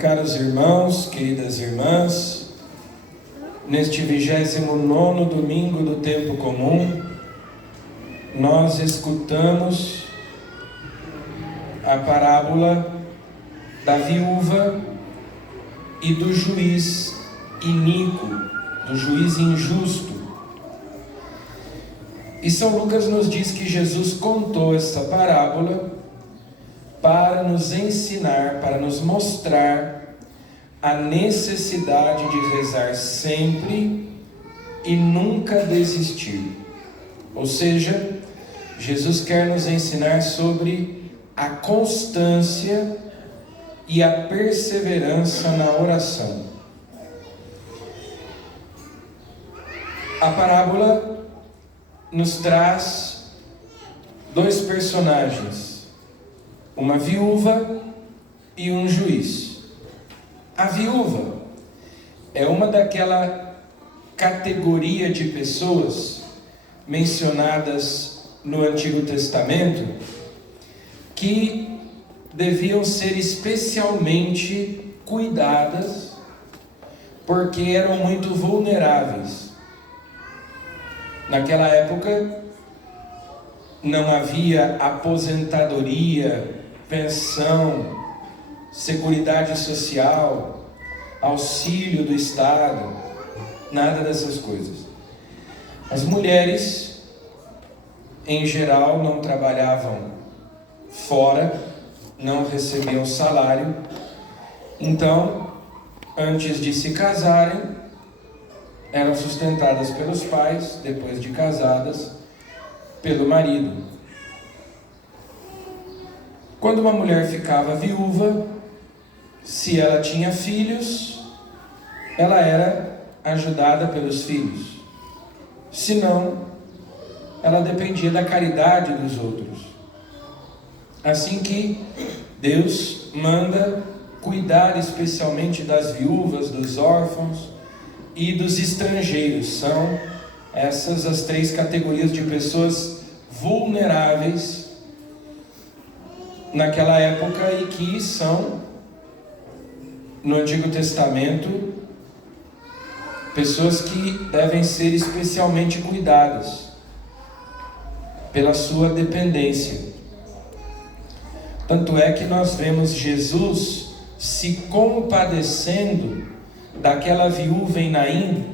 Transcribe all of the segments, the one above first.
Caros irmãos, queridas irmãs, neste 29º domingo do tempo comum, nós escutamos a parábola da viúva e do juiz iníquo, do juiz injusto. E São Lucas nos diz que Jesus contou essa parábola para nos ensinar, para nos mostrar a necessidade de rezar sempre e nunca desistir. Ou seja, Jesus quer nos ensinar sobre a constância e a perseverança na oração. A parábola nos traz dois personagens, uma viúva e um juiz. A viúva é uma daquela categoria de pessoas mencionadas no Antigo Testamento que deviam ser especialmente cuidadas porque eram muito vulneráveis. Naquela época não havia aposentadoria, pensão, seguridade social, auxílio do Estado, nada dessas coisas. As mulheres, em geral, não trabalhavam fora, não recebiam salário, então, antes de se casarem, eram sustentadas pelos pais, depois de casadas, pelo marido. Quando uma mulher ficava viúva, se ela tinha filhos, ela era ajudada pelos filhos. Se não, ela dependia da caridade dos outros. Assim que Deus manda cuidar especialmente das viúvas, dos órfãos e dos estrangeiros. São essas as três categorias de pessoas vulneráveis naquela época e que são, no Antigo Testamento, pessoas que devem ser especialmente cuidadas pela sua dependência. Tanto é que nós vemos Jesus se compadecendo daquela viúva em Naim,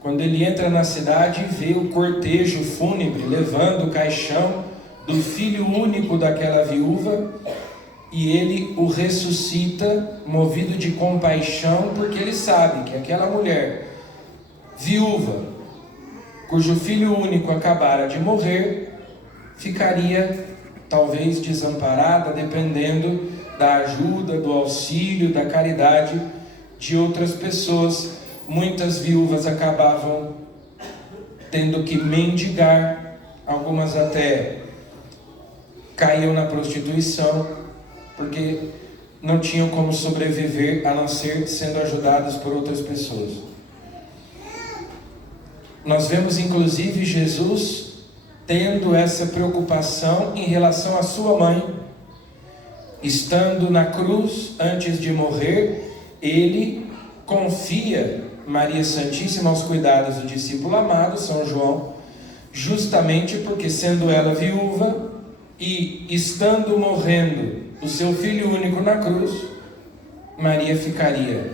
quando ele entra na cidade e vê o cortejo fúnebre levando o caixão do filho único daquela viúva, e ele o ressuscita movido de compaixão, porque ele sabe que aquela mulher viúva, cujo filho único acabara de morrer, ficaria talvez desamparada, dependendo da ajuda, do auxílio, da caridade de outras pessoas. Muitas viúvas acabavam tendo que mendigar, algumas até caíam na prostituição, porque não tinham como sobreviver a não ser sendo ajudadas por outras pessoas. Nós vemos inclusive Jesus tendo essa preocupação em relação à sua mãe. Estando na cruz, antes de morrer, ele confia Maria Santíssima aos cuidados do discípulo amado, São João, justamente porque, sendo ela viúva e estando morrendo o seu filho único na cruz, Maria ficaria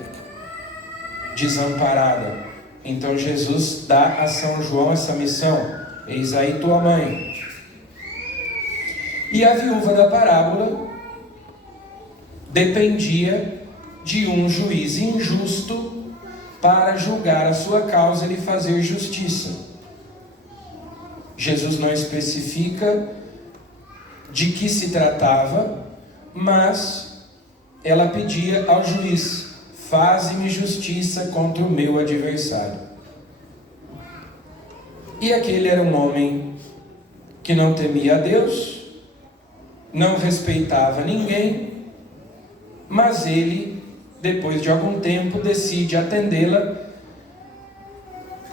desamparada. Então Jesus dá a São João essa missão: eis aí tua mãe. E a viúva da parábola dependia de um juiz injusto para julgar a sua causa e lhe fazer justiça. Jesus não especifica de que se tratava, mas ela pedia ao juiz: faze-me justiça contra o meu adversário. E aquele era um homem que não temia a Deus, não respeitava ninguém, mas ele, depois de algum tempo, decide atendê-la,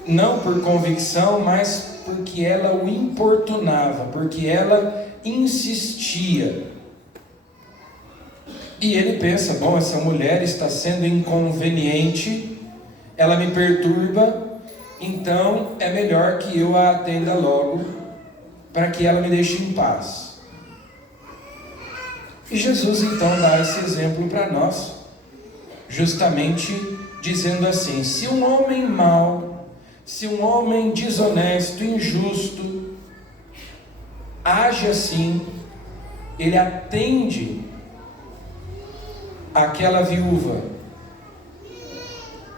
não por convicção, mas porque ela o importunava, porque ela insistia. E ele pensa, bom, essa mulher está sendo inconveniente, ela me perturba, então é melhor que eu a atenda logo, para que ela me deixe em paz. E Jesus então dá esse exemplo para nós, justamente dizendo assim: se um homem mau, se um homem desonesto, injusto, age assim, ele atende aquela viúva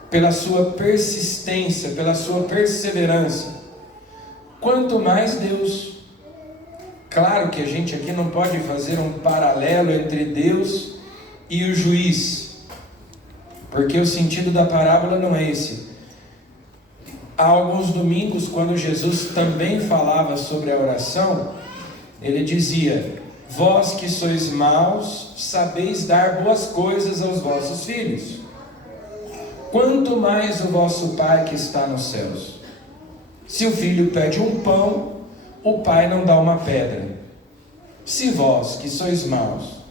pela sua persistência, pela sua perseverança, quanto mais Deus. Claro que a gente aqui não pode fazer um paralelo entre Deus e o juiz, porque o sentido da parábola não é esse. Há alguns domingos, quando Jesus também falava sobre a oração, ele dizia: vós que sois maus, sabeis dar boas coisas aos vossos filhos, quanto mais o vosso Pai que está nos céus. Se o filho pede um pão, o pai não dá uma pedra. Se vós que sois maus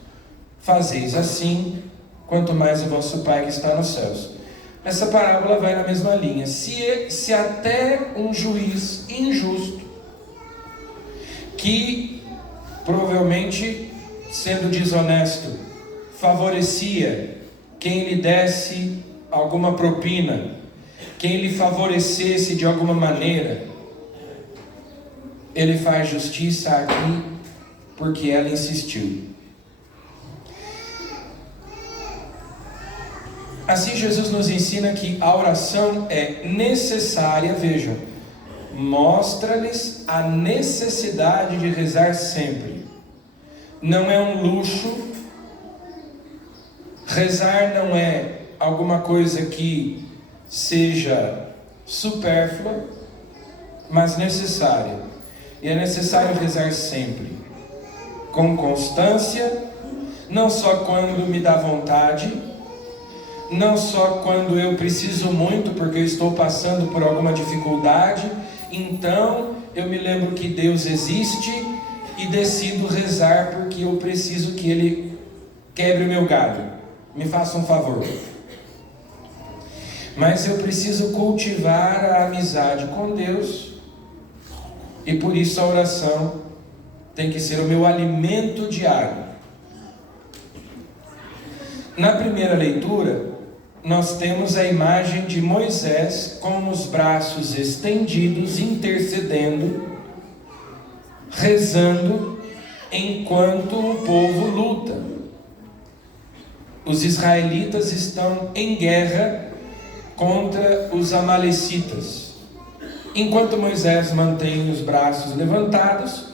fazeis assim, quanto mais o vosso Pai que está nos céus. Essa parábola vai na mesma linha. Se até um juiz injusto, que provavelmente, sendo desonesto, favorecia quem lhe desse alguma propina, quem lhe favorecesse de alguma maneira, ele faz justiça aqui porque ela insistiu. Assim Jesus nos ensina que a oração é necessária, vejam, mostra-lhes a necessidade de rezar sempre. Não é um luxo, rezar não é alguma coisa que seja supérflua, mas necessária. E é necessário rezar sempre, com constância, não só quando me dá vontade, não só quando eu preciso muito, porque eu estou passando por alguma dificuldade, então eu me lembro que Deus existe e decido rezar porque eu preciso que Ele quebre o meu galho, me faça um favor. Mas eu preciso cultivar a amizade com Deus, e por isso a oração tem que ser o meu alimento diário. Na primeira leitura, nós temos a imagem de Moisés com os braços estendidos, intercedendo, rezando, enquanto o povo luta. Os israelitas estão em guerra contra os amalecitas. Enquanto Moisés mantém os braços levantados,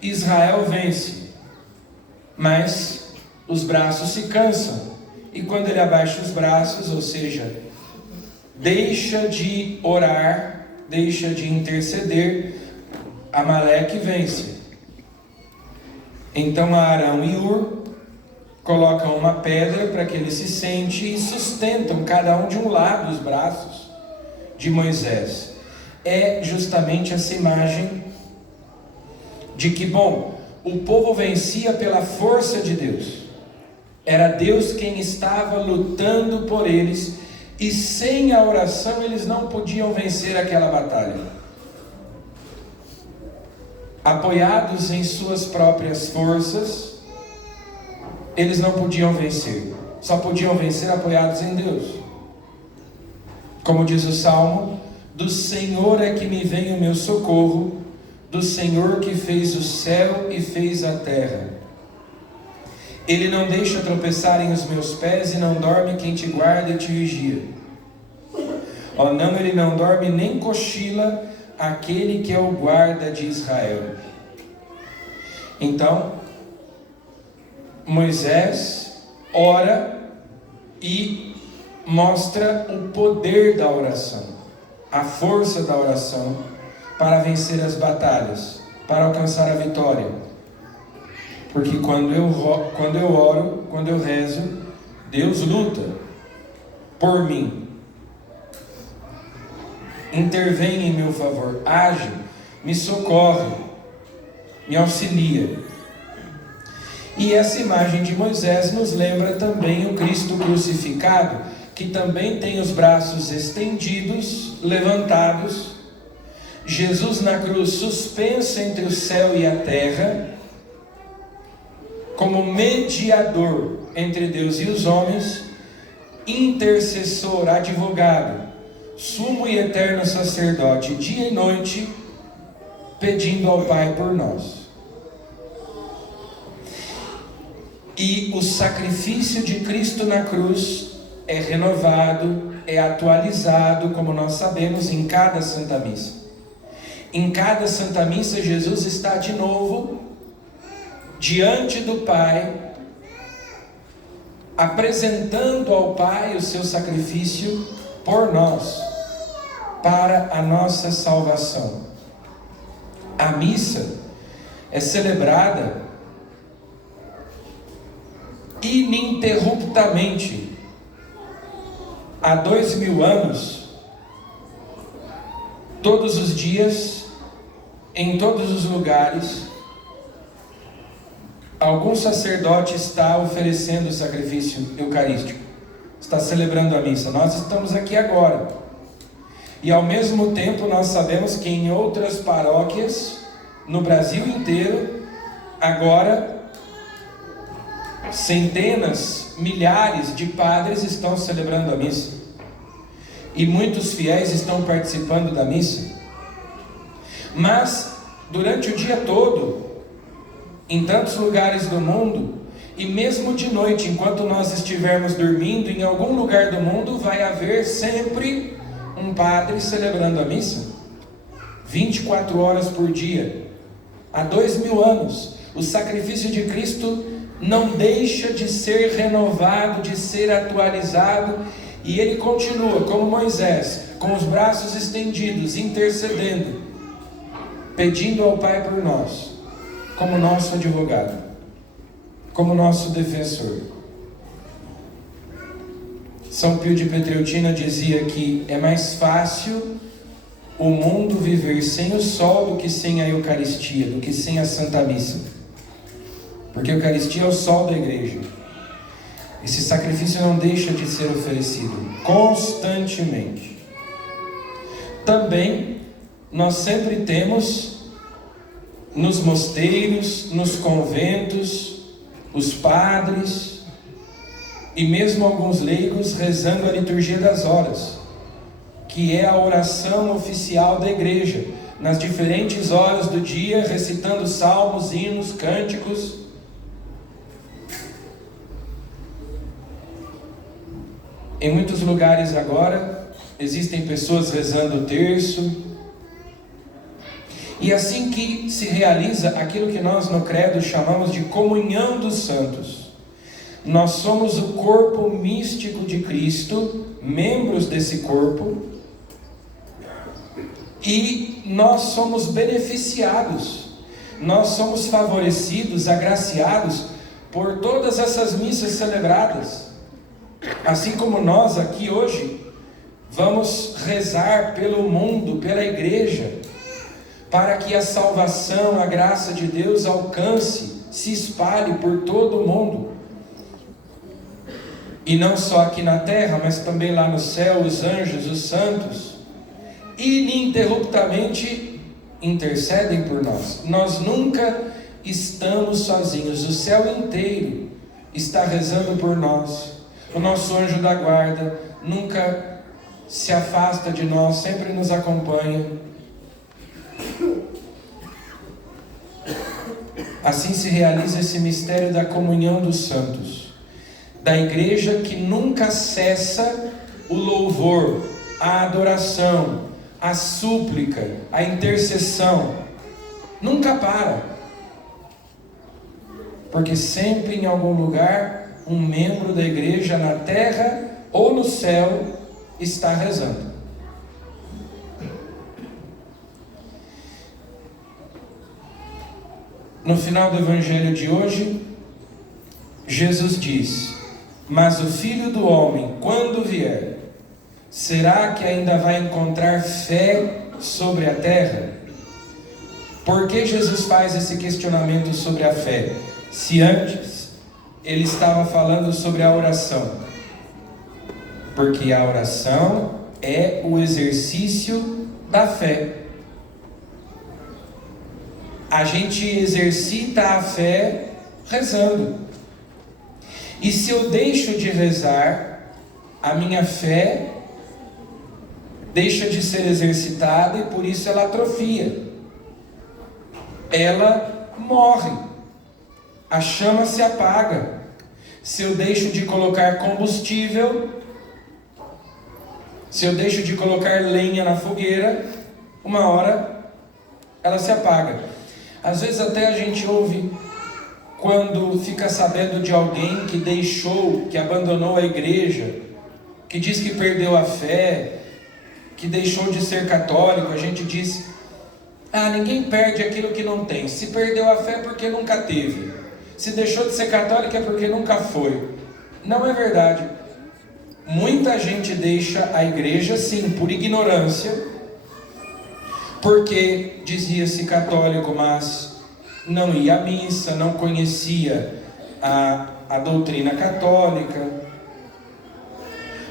Israel vence, mas os braços se cansam, e quando ele abaixa os braços, ou seja, deixa de orar, deixa de interceder, Amaleque vence. Então Arão e Hur colocam uma pedra para que ele se sente e sustentam cada um de um lado os braços de Moisés. É justamente essa imagem de que, bom, o povo vencia pela força de Deus. Era Deus quem estava lutando por eles, e sem a oração eles não podiam vencer aquela batalha. Apoiados em suas próprias forças, eles não podiam vencer. Só podiam vencer apoiados em Deus. Como diz o Salmo: do Senhor é que me vem o meu socorro, do Senhor que fez o céu e fez a terra. Ele não deixa tropeçarem os meus pés, e não dorme quem te guarda e te vigia. Oh não, ele não dorme nem cochila aquele que é o guarda de Israel. Então, Moisés ora e mostra o poder da oração, a força da oração para vencer as batalhas, para alcançar a vitória. Porque quando eu oro, quando eu rezo, Deus luta por mim. Intervém em meu favor, age, me socorre, me auxilia. E essa imagem de Moisés nos lembra também o Cristo crucificado, que também tem os braços estendidos, levantados. Jesus na cruz, suspenso entre o céu e a terra, como mediador entre Deus e os homens, intercessor, advogado, sumo e eterno sacerdote, dia e noite, pedindo ao Pai por nós. E o sacrifício de Cristo na cruz é renovado, é atualizado, como nós sabemos, em cada Santa Missa. Em cada Santa Missa, Jesus está de novo diante do Pai, apresentando ao Pai o seu sacrifício por nós, para a nossa salvação. A missa é celebrada ininterruptamente há 2000 anos, todos os dias, em todos os lugares. Algum sacerdote está oferecendo o sacrifício eucarístico, está celebrando a missa. Nós estamos aqui agora, e ao mesmo tempo nós sabemos que em outras paróquias no Brasil inteiro, agora centenas, milhares de padres estão celebrando a missa, e muitos fiéis estão participando da missa. Mas durante o dia todo, em tantos lugares do mundo, e mesmo de noite, enquanto nós estivermos dormindo, em algum lugar do mundo vai haver sempre um padre celebrando a missa, 24 horas por dia, há 2000 anos. O sacrifício de Cristo não deixa de ser renovado, de ser atualizado, e ele continua como Moisés, com os braços estendidos, intercedendo, pedindo ao Pai por nós, como nosso advogado, como nosso defensor. São Pio de Pietrelcina dizia que é mais fácil o mundo viver sem o sol do que sem a Eucaristia, do que sem a Santa Missa, porque a Eucaristia é o sol da igreja. Esse sacrifício não deixa de ser oferecido constantemente. Também nós sempre temos nos mosteiros, nos conventos, os padres e mesmo alguns leigos rezando a liturgia das horas, que é a oração oficial da igreja, nas diferentes horas do dia, recitando salmos, hinos, cânticos. Em muitos lugares agora existem pessoas rezando o terço. E assim que se realiza aquilo que nós no credo chamamos de comunhão dos santos. Nós somos o corpo místico de Cristo, membros desse corpo, e nós somos beneficiados, nós somos favorecidos, agraciados por todas essas missas celebradas. Assim como nós aqui hoje vamos rezar pelo mundo, pela igreja, para que a salvação, a graça de Deus alcance, se espalhe por todo o mundo. E não só aqui na terra, mas também lá no céu, os anjos, os santos, ininterruptamente intercedem por nós. Nós nunca estamos sozinhos, o céu inteiro está rezando por nós. O nosso anjo da guarda nunca se afasta de nós, sempre nos acompanha. Assim se realiza esse mistério da comunhão dos santos, da igreja que nunca cessa o louvor, a adoração, a súplica, a intercessão, nunca para, porque sempre em algum lugar um membro da igreja na terra ou no céu está rezando. No final do evangelho de hoje, Jesus diz: mas o Filho do Homem, quando vier, será que ainda vai encontrar fé sobre a terra? Por que Jesus faz esse questionamento sobre a fé, se antes ele estava falando sobre a oração? Porque a oração é o exercício da fé. A gente exercita a fé rezando. E se eu deixo de rezar, a minha fé deixa de ser exercitada e por isso ela atrofia. Ela morre. A chama se apaga. Se eu deixo de colocar combustível, se eu deixo de colocar lenha na fogueira, uma hora ela se apaga. Às vezes até a gente ouve, quando fica sabendo de alguém que deixou, que abandonou a igreja, que diz que perdeu a fé, que deixou de ser católico, a gente diz: ninguém perde aquilo que não tem. Se perdeu a fé é porque nunca teve. Se deixou de ser católico é porque nunca foi. Não é verdade. Muita gente deixa a igreja, sim, por ignorância, porque dizia-se católico, mas não ia à missa, não conhecia a doutrina católica.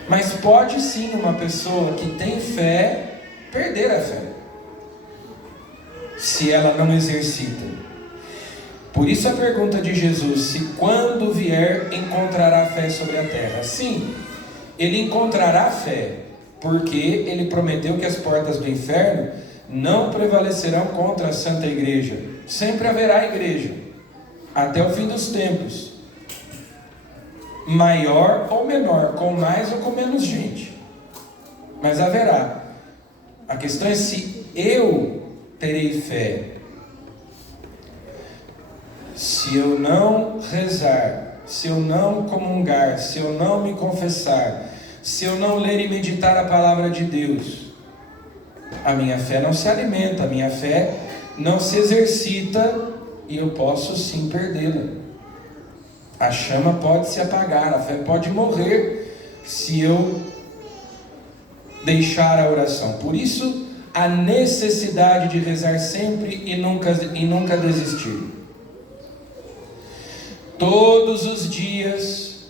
Mas pode sim uma pessoa que tem fé perder a fé, se ela não exercita. Por isso a pergunta de Jesus: se quando vier encontrará fé sobre a terra? Sim, ele encontrará fé, porque ele prometeu que as portas do inferno não prevalecerão contra a Santa Igreja. Sempre haverá igreja, até o fim dos tempos, maior ou menor, com mais ou com menos gente, mas haverá. A questão é se eu terei fé. Se eu não rezar, se eu não comungar, se eu não me confessar, se eu não ler e meditar a palavra de Deus, a minha fé não se alimenta, a minha fé não se exercita, e eu posso sim perdê-la. A chama pode se apagar, a fé pode morrer, se eu deixar a oração. Por isso, a necessidade de rezar sempre e nunca desistir. Todos os dias,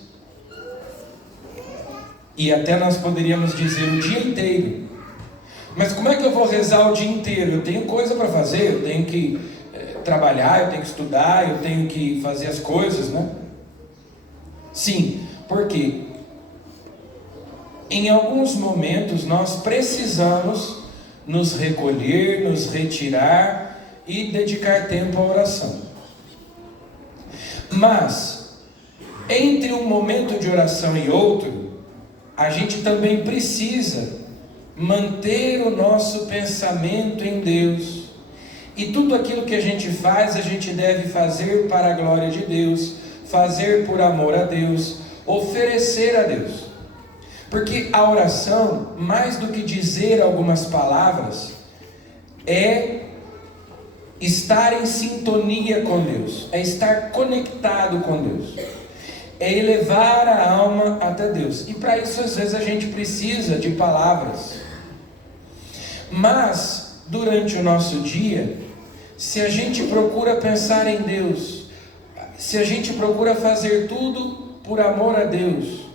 e até nós poderíamos dizer o dia inteiro. Mas como é que eu vou rezar o dia inteiro? Eu tenho coisa para fazer, eu tenho que trabalhar, eu tenho que estudar, eu tenho que fazer as coisas, né? Sim, porque em alguns momentos nós precisamos nos recolher, nos retirar e dedicar tempo à oração. Mas, entre um momento de oração e outro, a gente também precisa manter o nosso pensamento em Deus. E tudo aquilo que a gente faz, a gente deve fazer para a glória de Deus, fazer por amor a Deus, oferecer a Deus. Porque a oração, mais do que dizer algumas palavras, é estar em sintonia com Deus, é estar conectado com Deus, é elevar a alma até Deus. E para isso às vezes a gente precisa de palavras. Mas durante o nosso dia, se a gente procura pensar em Deus, se a gente procura fazer tudo por amor a Deus,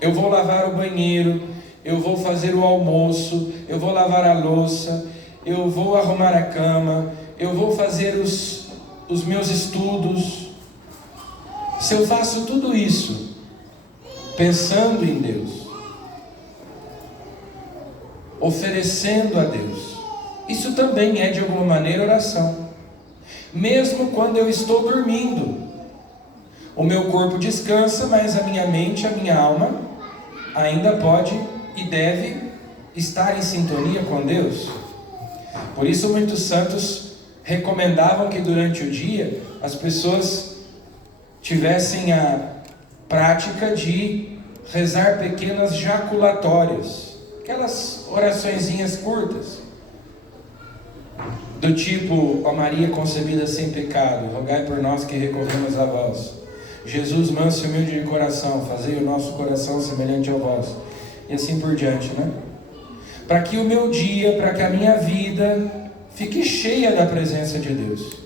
eu vou lavar o banheiro, eu vou fazer o almoço, eu vou lavar a louça, eu vou arrumar a cama, eu vou fazer os meus estudos. Se eu faço tudo isso pensando em Deus, oferecendo a Deus, isso também é de alguma maneira oração. Mesmo quando eu estou dormindo, o meu corpo descansa, mas a minha mente, a minha alma ainda pode e deve estar em sintonia com Deus. Por isso muitos santos recomendavam que durante o dia as pessoas tivessem a prática de rezar pequenas jaculatórias, aquelas oraçõezinhas curtas. Do tipo, ó Maria concebida sem pecado, rogai por nós que recorremos a vós. Jesus manso e humilde de coração, fazei o nosso coração semelhante ao vosso. E assim por diante, né? Para que o meu dia, para que a minha vida fique cheia da presença de Deus.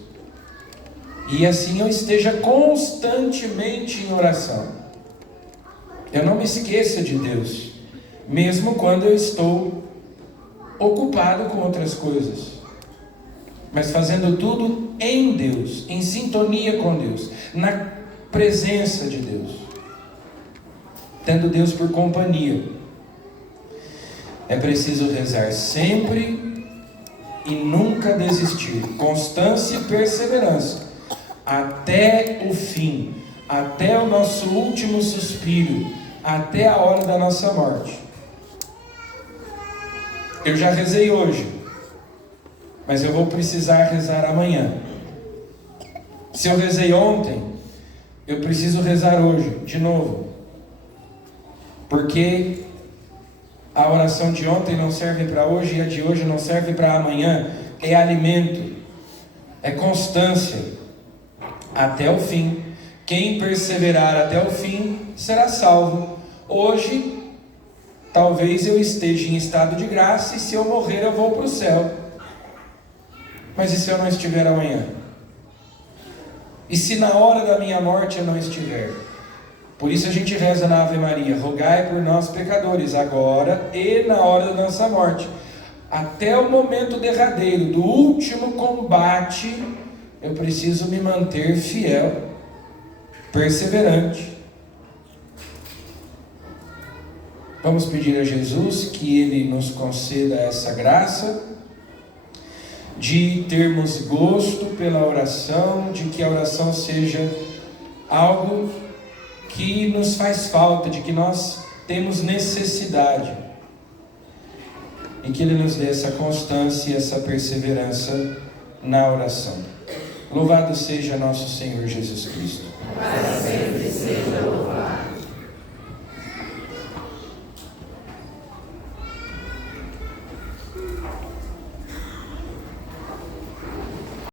E assim eu esteja constantemente em oração. Eu não me esqueça de Deus, mesmo quando eu estou ocupado com outras coisas, mas fazendo tudo em Deus, em sintonia com Deus, na presença de Deus, tendo Deus por companhia. É preciso rezar sempre e nunca desistir, constância e perseverança, até o fim, até o nosso último suspiro, até a hora da nossa morte. Eu já rezei hoje, mas eu vou precisar rezar amanhã. Se eu rezei ontem, eu preciso rezar hoje, de novo. Porque a oração de ontem não serve para hoje e a de hoje não serve para amanhã. É alimento, é constância, até o fim. Quem perseverar até o fim será salvo. Hoje, talvez eu esteja em estado de graça e se eu morrer eu vou para o céu. Mas e se eu não estiver amanhã? E se na hora da minha morte eu não estiver? Por isso a gente reza na Ave Maria: rogai por nós pecadores, agora e na hora da nossa morte. Até o momento derradeiro, do último combate, eu preciso me manter fiel, perseverante. Vamos pedir a Jesus que Ele nos conceda essa graça de termos gosto pela oração, de que a oração seja algo que nos faz falta, de que nós temos necessidade, e que Ele nos dê essa constância e essa perseverança na oração. Louvado seja nosso Senhor Jesus Cristo. Para sempre seja louvado.